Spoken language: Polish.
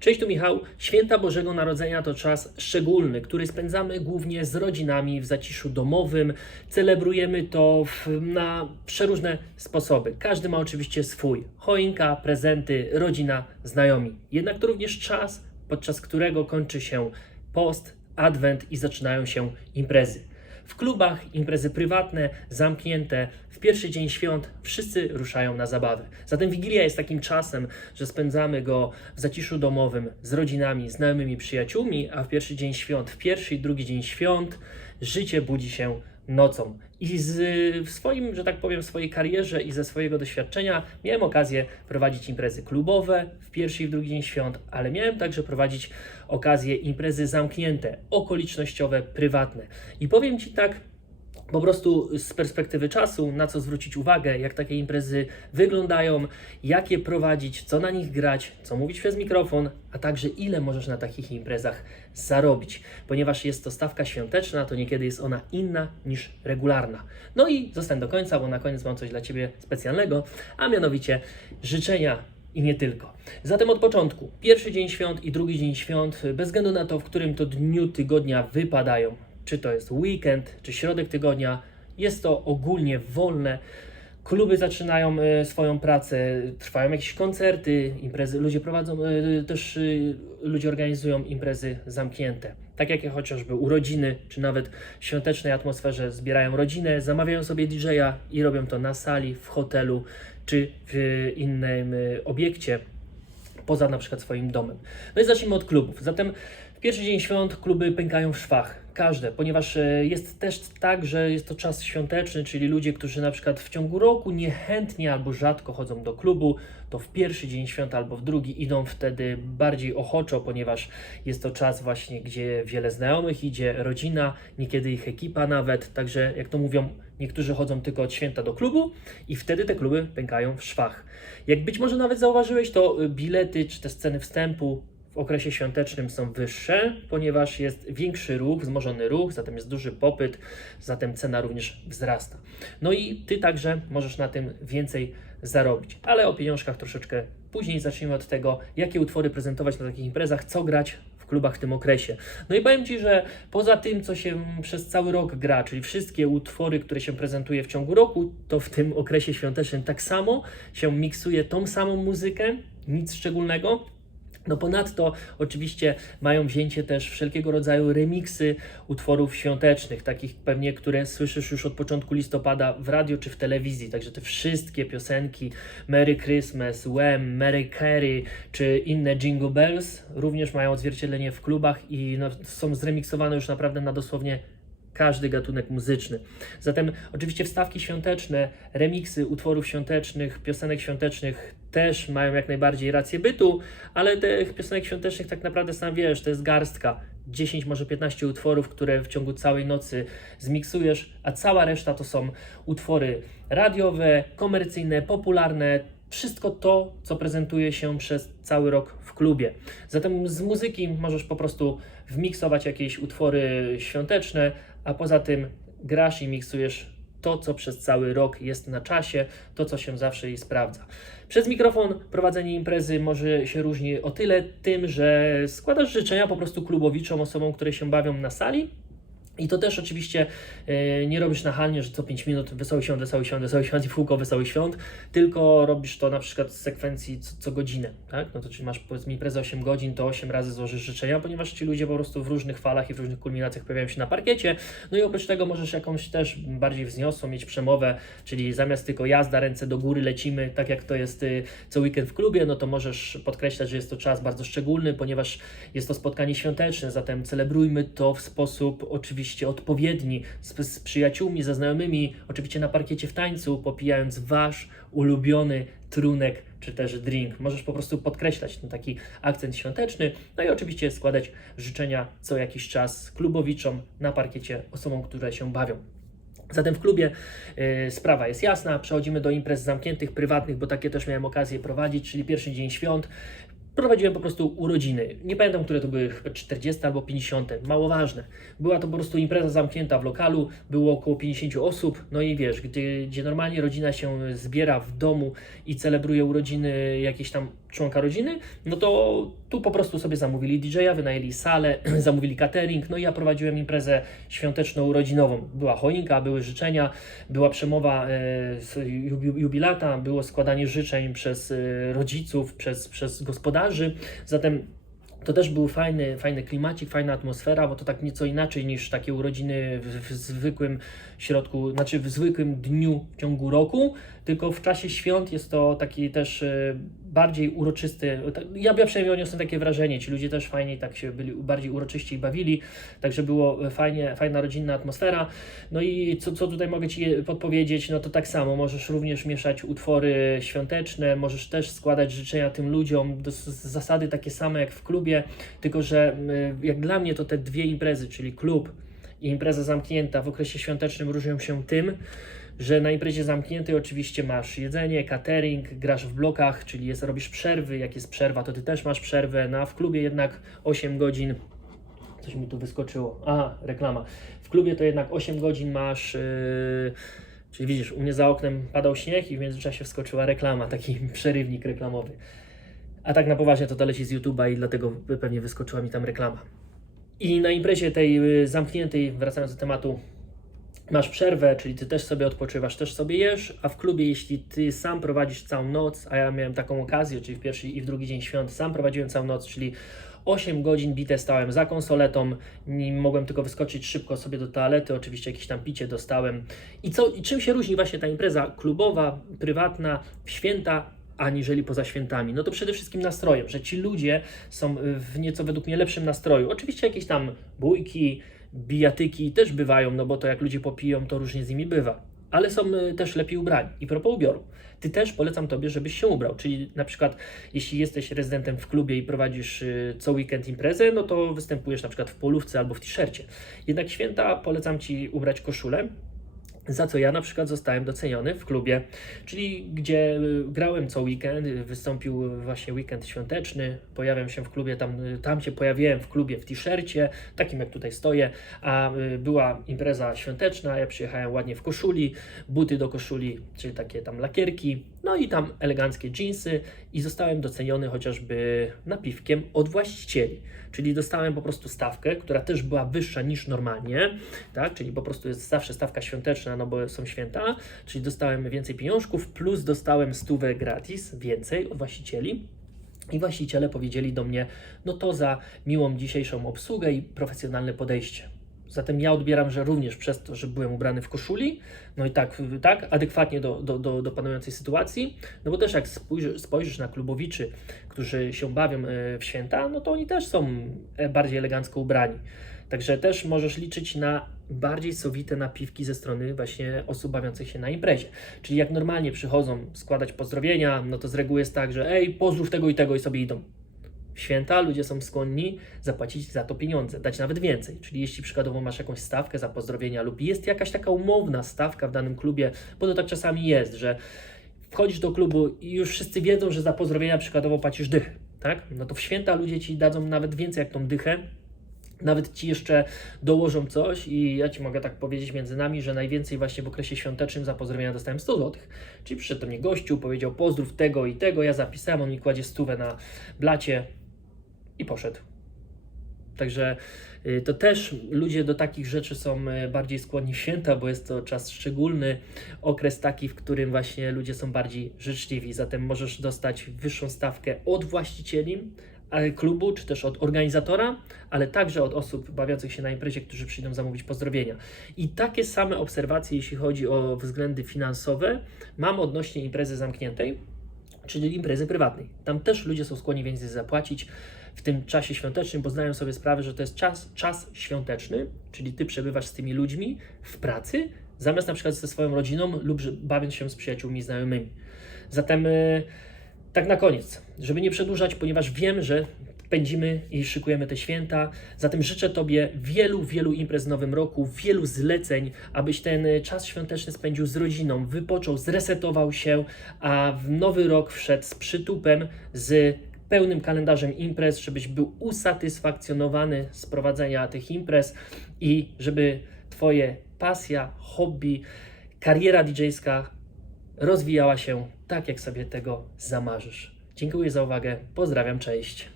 Cześć, tu Michał. Święta Bożego Narodzenia to czas szczególny, który spędzamy głównie z rodzinami w zaciszu domowym. Celebrujemy to w, na przeróżne sposoby. Każdy ma oczywiście swój. Choinka, prezenty, rodzina, znajomi. Jednak to również czas, podczas którego kończy się post, adwent i zaczynają się imprezy. W klubach imprezy prywatne, zamknięte, w pierwszy dzień świąt wszyscy ruszają na zabawę. Zatem Wigilia jest takim czasem, że spędzamy go w zaciszu domowym z rodzinami, znajomymi, przyjaciółmi, a w pierwszy dzień świąt, w pierwszy i drugi dzień świąt życie budzi się nocą. I z, w swoim, że tak powiem, swojej karierze i ze swojego doświadczenia miałem okazję prowadzić imprezy klubowe w pierwszy i w drugi dzień świąt, ale miałem także prowadzić okazję imprezy zamknięte, okolicznościowe, prywatne. I powiem Ci tak, po prostu z perspektywy czasu, na co zwrócić uwagę, jak takie imprezy wyglądają, jak je prowadzić, co na nich grać, co mówić przez mikrofon, a także ile możesz na takich imprezach zarobić, ponieważ jest to stawka świąteczna, to niekiedy jest ona inna niż regularna. No i zostań do końca, bo na koniec mam coś dla Ciebie specjalnego, a mianowicie życzenia i nie tylko. Zatem od początku, pierwszy dzień świąt i drugi dzień świąt, bez względu na to, w którym to dniu tygodnia wypadają, czy to jest weekend, czy środek tygodnia, jest to ogólnie wolne. Kluby zaczynają e, swoją pracę, trwają jakieś koncerty, imprezy, ludzie prowadzą, e, też e, ludzie organizują imprezy zamknięte. Tak jak chociażby urodziny, czy nawet w świątecznej atmosferze zbierają rodzinę, zamawiają sobie DJ-a i robią to na sali, w hotelu, czy w innym obiekcie poza na przykład swoim domem. No i zacznijmy od klubów. Zatem w pierwszy dzień świąt kluby pękają w szwach. Każde, ponieważ e, jest też tak, że jest to czas świąteczny, czyli ludzie, którzy na przykład w ciągu roku niechętnie albo rzadko chodzą do klubu, to w pierwszy dzień świąt albo w drugi idą wtedy bardziej ochoczo, ponieważ jest to czas właśnie, gdzie wiele znajomych idzie, rodzina, niekiedy ich ekipa nawet, także jak to mówią, niektórzy chodzą tylko od święta do klubu i wtedy te kluby pękają w szwach. Jak być może nawet zauważyłeś, to y, bilety czy te sceny wstępu okresie świątecznym są wyższe, ponieważ jest większy ruch, wzmożony ruch, zatem jest duży popyt, zatem cena również wzrasta. No i Ty także możesz na tym więcej zarobić, ale o pieniążkach troszeczkę później zacznijmy od tego, jakie utwory prezentować na takich imprezach, co grać w klubach w tym okresie. No i powiem Ci, że poza tym, co się przez cały rok gra, czyli wszystkie utwory, które się prezentuje w ciągu roku, to w tym okresie świątecznym tak samo się miksuje tą samą muzykę, nic szczególnego. No ponadto oczywiście mają wzięcie też wszelkiego rodzaju remiksy utworów świątecznych, takich pewnie, które słyszysz już od początku listopada w radio czy w telewizji. Także te wszystkie piosenki Merry Christmas, Wham, Merry Carey czy inne Jingle Bells również mają odzwierciedlenie w klubach i no, są zremiksowane już naprawdę na dosłownie każdy gatunek muzyczny. Zatem oczywiście wstawki świąteczne, remiksy utworów świątecznych, piosenek świątecznych też mają jak najbardziej rację bytu, ale tych piosenek świątecznych tak naprawdę sam wiesz, to jest garstka. 10, może 15 utworów, które w ciągu całej nocy zmiksujesz, a cała reszta to są utwory radiowe, komercyjne, popularne, wszystko to, co prezentuje się przez cały rok w klubie. Zatem z muzyki możesz po prostu wmiksować jakieś utwory świąteczne, a poza tym grasz i miksujesz to, co przez cały rok jest na czasie, to, co się zawsze i sprawdza. Przez mikrofon prowadzenie imprezy może się różni o tyle tym, że składasz życzenia po prostu klubowiczom, osobom, które się bawią na sali, i to też oczywiście e, nie robisz nachalnie, że co 5 minut wesoły świąt, wesoły świąt, wesoły świąt i kółko wesoły świąt, tylko robisz to na przykład z sekwencji co, co godzinę, tak? No to czyli masz powiedzmy imprezę 8 godzin, to 8 razy złożysz życzenia, ponieważ ci ludzie po prostu w różnych falach i w różnych kulminacjach pojawiają się na parkiecie. No i oprócz tego możesz jakąś też bardziej wzniosłą mieć przemowę, czyli zamiast tylko jazda, ręce do góry, lecimy, tak jak to jest y, co weekend w klubie, no to możesz podkreślać, że jest to czas bardzo szczególny, ponieważ jest to spotkanie świąteczne, zatem celebrujmy to w sposób oczywiście odpowiedni, z, z przyjaciółmi, ze znajomymi, oczywiście na parkiecie w tańcu, popijając wasz ulubiony trunek czy też drink. Możesz po prostu podkreślać ten taki akcent świąteczny, no i oczywiście składać życzenia co jakiś czas klubowiczom na parkiecie, osobom, które się bawią. Zatem w klubie y, sprawa jest jasna. Przechodzimy do imprez zamkniętych, prywatnych, bo takie też miałem okazję prowadzić, czyli pierwszy dzień świąt. Prowadziłem po prostu urodziny. Nie pamiętam, które to były, chyba 40 albo 50, mało ważne. Była to po prostu impreza zamknięta w lokalu, było około 50 osób, no i wiesz, gdy, gdzie normalnie rodzina się zbiera w domu i celebruje urodziny jakiejś tam członka rodziny, no to tu po prostu sobie zamówili DJ-a, wynajęli salę, zamówili catering, no i ja prowadziłem imprezę świąteczno-urodzinową. Była choinka, były życzenia, była przemowa e, jubilata, było składanie życzeń przez e, rodziców, przez, przez gospodarzy, zatem to też był fajny, fajny klimacik, fajna atmosfera, bo to tak nieco inaczej niż takie urodziny w, w zwykłym środku, znaczy w zwykłym dniu w ciągu roku, tylko w czasie świąt jest to taki też e, bardziej uroczysty. tak- Ja, ja przynajmniej odniosłem takie wrażenie, ci ludzie też fajnie tak się byli bardziej uroczyście bawili, także było fajnie, fajna rodzinna atmosfera. No i co, co tutaj mogę Ci podpowiedzieć, no to tak samo, możesz również mieszać utwory świąteczne, możesz też składać życzenia tym ludziom, zasady takie same jak w klubie, tylko że jak dla mnie to te dwie imprezy, czyli klub i impreza zamknięta w okresie świątecznym różnią się tym, że na imprezie zamkniętej oczywiście masz jedzenie, catering, grasz w blokach, czyli jest, robisz przerwy, jak jest przerwa, to ty też masz przerwę, no a w klubie jednak 8 godzin, coś mi tu wyskoczyło, aha, reklama, w klubie to jednak 8 godzin masz, yy, czyli widzisz, u mnie za oknem padał śnieg i w międzyczasie wskoczyła reklama, taki przerywnik reklamowy. A tak na poważnie to to leci z YouTube'a i dlatego pewnie wyskoczyła mi tam reklama. I na imprezie tej y, zamkniętej, wracając do tematu, masz przerwę, czyli ty też sobie odpoczywasz, też sobie jesz, a w klubie, jeśli ty sam prowadzisz całą noc, a ja miałem taką okazję, czyli w pierwszy i w drugi dzień świąt, sam prowadziłem całą noc, czyli 8 godzin bite stałem za konsoletą, mogłem tylko wyskoczyć szybko sobie do toalety, oczywiście jakieś tam picie dostałem. I, co, I czym się różni właśnie ta impreza klubowa, prywatna, święta, aniżeli poza świętami? No to przede wszystkim nastrojem, że ci ludzie są w nieco według mnie lepszym nastroju. Oczywiście jakieś tam bójki, bijatyki też bywają, no bo to jak ludzie popiją, to różnie z nimi bywa. Ale są y, też lepiej ubrani. I propos ubioru. Ty też polecam Tobie, żebyś się ubrał. Czyli na przykład, jeśli jesteś rezydentem w klubie i prowadzisz y, co weekend imprezę, no to występujesz na przykład w polówce albo w t-shircie. Jednak święta polecam Ci ubrać koszulę, za co ja na przykład zostałem doceniony w klubie, czyli gdzie y, grałem co weekend, y, wystąpił właśnie weekend świąteczny, pojawiam się w klubie, tam, y, tam się pojawiłem w klubie w t-shircie, takim jak tutaj stoję, a była impreza świąteczna, ja przyjechałem ładnie w koszuli, buty do koszuli, czyli takie tam lakierki, no i tam eleganckie jeansy i zostałem doceniony chociażby napiwkiem od właścicieli. Czyli dostałem po prostu stawkę, która też była wyższa niż normalnie, tak? Czyli po prostu jest zawsze stawka świąteczna, no bo są święta, czyli dostałem więcej pieniążków, plus dostałem stówę gratis, więcej od właścicieli. I właściciele powiedzieli do mnie, no to za miłą dzisiejszą obsługę i profesjonalne podejście. Zatem ja odbieram, że również przez to, że byłem ubrany w koszuli, no i tak, tak adekwatnie do, do, do, do panującej sytuacji, no bo też jak spojrzysz, spojrzysz na klubowiczy, którzy się bawią e, w święta, no to oni też są e, bardziej elegancko ubrani. Także też możesz liczyć na bardziej sowite napiwki ze strony właśnie osób bawiących się na imprezie. Czyli jak normalnie przychodzą składać pozdrowienia, no to z reguły jest tak, że ej, pozdrów tego i tego i sobie idą. Święta ludzie są skłonni zapłacić za to pieniądze, dać nawet więcej. Czyli jeśli przykładowo masz jakąś stawkę za pozdrowienia lub jest jakaś taka umowna stawka w danym klubie, bo to tak czasami jest, że wchodzisz do klubu i już wszyscy wiedzą, że za pozdrowienia przykładowo płacisz dychę, tak? No to w święta ludzie ci dadzą nawet więcej jak tą dychę, nawet ci jeszcze dołożą coś i ja ci mogę tak powiedzieć między nami, że najwięcej właśnie w okresie świątecznym za pozdrowienia dostałem 100 zł. Czyli przyszedł do mnie gościu, powiedział pozdrów tego i tego, ja zapisałem, on mi kładzie stówę na blacie i poszedł. Także y, to też ludzie do takich rzeczy są y, bardziej skłonni święta, bo jest to czas szczególny, okres taki, w którym właśnie ludzie są bardziej życzliwi. Zatem możesz dostać wyższą stawkę od właścicieli e, klubu, czy też od organizatora, ale także od osób bawiących się na imprezie, którzy przyjdą zamówić pozdrowienia. I takie same obserwacje, jeśli chodzi o względy finansowe, mam odnośnie imprezy zamkniętej, czyli imprezy prywatnej. Tam też ludzie są skłonni więcej zapłacić w tym czasie świątecznym, bo zdają sobie sprawę, że to jest czas, czas świąteczny, czyli ty przebywasz z tymi ludźmi w pracy, zamiast na przykład ze swoją rodziną lub bawiąc się z przyjaciółmi znajomymi. Zatem y, tak na koniec, żeby nie przedłużać, ponieważ wiem, że pędzimy i szykujemy te święta. Zatem życzę Tobie wielu, wielu imprez w nowym roku, wielu zleceń, abyś ten y, czas świąteczny spędził z rodziną, wypoczął, zresetował się, a w nowy rok wszedł z przytupem, z pełnym kalendarzem imprez, żebyś był usatysfakcjonowany z prowadzenia tych imprez i żeby Twoje pasja, hobby, kariera DJ-ska rozwijała się tak, jak sobie tego zamarzysz. Dziękuję za uwagę, pozdrawiam, cześć.